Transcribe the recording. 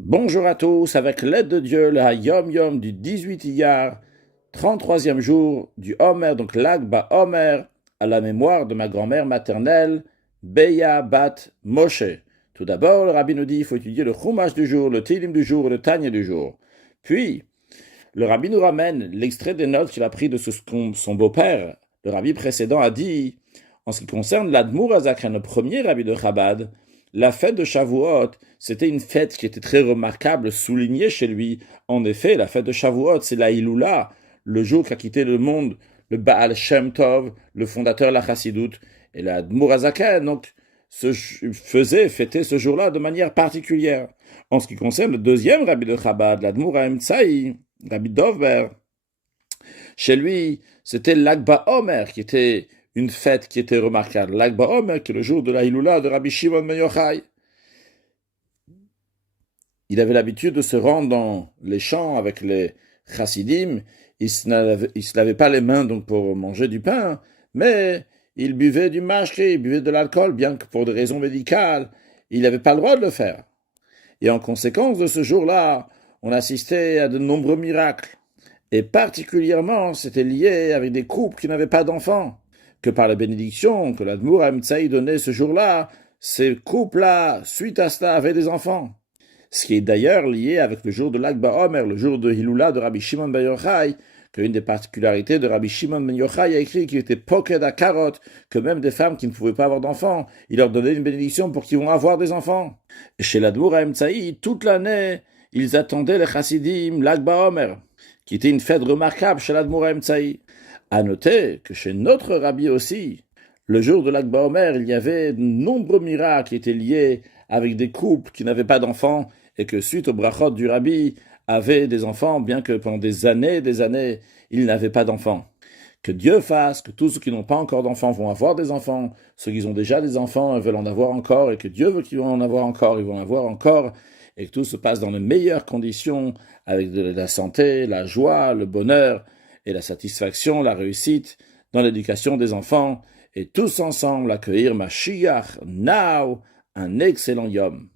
Bonjour à tous, avec l'aide de Dieu, le Yom Yom du 18 Iyar, 33e jour du Homer, donc Lag Ba-Omer, à la mémoire de ma grand-mère maternelle, Beya Bat Moshe. Tout d'abord, le rabbi nous dit qu'il faut étudier le Chumash du jour, le Tilim du jour et le Tanya du jour. Puis, le rabbi nous ramène l'extrait des notes qu'il a pris de son beau-père. Le rabbi précédent a dit, en ce qui concerne l'Admour Azakran, le premier rabbi de Chabad, la fête de Shavuot, c'était une fête qui était très remarquable, soulignée chez lui. En effet, la fête de Shavuot, c'est la Iloula, le jour qu'a quitté le monde le Baal Shem Tov, le fondateur de la Chassidoute, et l'Admour Azakran, donc, fêter ce jour-là de manière particulière. En ce qui concerne le deuxième rabbi de Chabad, l'Admour Haemtsaï, Rabbi Dovber, chez lui, c'était l'Ag Ba-Omer qui était une fête qui était remarquable. L'Ag Ba-Omer, qui est le jour de la Hiloula de Rabbi Shimon ben Yochai. Il avait l'habitude de se rendre dans les champs avec les chassidim. Il ne se lavait pas les mains donc pour manger du pain, mais il buvait du mashki, il buvait de l'alcool, bien que pour des raisons médicales, il n'avait pas le droit de le faire. Et en conséquence de ce jour-là, on assistait à de nombreux miracles. Et particulièrement, c'était lié avec des couples qui n'avaient pas d'enfants. Que par la bénédiction que l'Admour Haemtsaï donnait ce jour-là, ces couples-là, suite à cela, avaient des enfants. Ce qui est d'ailleurs lié avec le jour de l'Ag Ba-Omer, le jour de Hiloula de Rabbi Shimon ben Yochai, qu'une des particularités de Rabbi Shimon ben Yochai a écrit qu'il était poked à carotte, que même des femmes qui ne pouvaient pas avoir d'enfants, il leur donnait une bénédiction pour qu'ils vont avoir des enfants. Et chez l'Admour Haemtsaï, toute l'année, ils attendaient les chassidim, l'Ag Ba-Omer, qui était une fête remarquable chez l'Admour Haemtsaï. À noter que chez notre rabbi aussi, le jour de l'Ag Ba-Omer, il y avait de nombreux miracles qui étaient liés avec des couples qui n'avaient pas d'enfants et que suite au brachot du rabbi, avaient des enfants, bien que pendant des années, ils n'avaient pas d'enfants. Que Dieu fasse que tous ceux qui n'ont pas encore d'enfants vont avoir des enfants, ceux qui ont déjà des enfants veulent en avoir encore, et que Dieu veut qu'ils vont en avoir encore, ils vont en avoir encore, et que tout se passe dans les meilleures conditions, avec de la santé, la joie, le bonheur, et la satisfaction, la réussite dans l'éducation des enfants, et tous ensemble accueillir Mashiach, now, un excellent Yom.